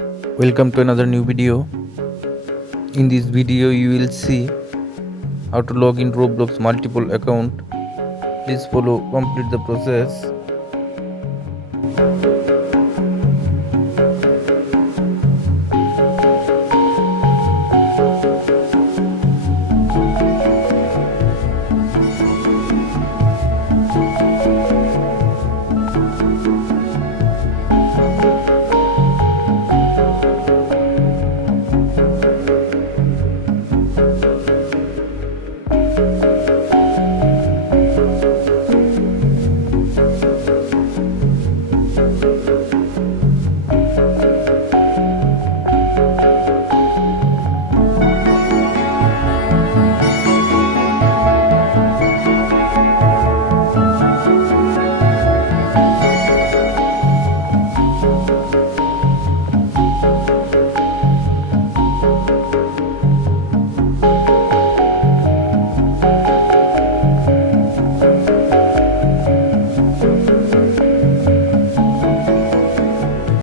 Welcome to another new video. In this video you will see how to log in Roblox multiple account. Please follow complete the process.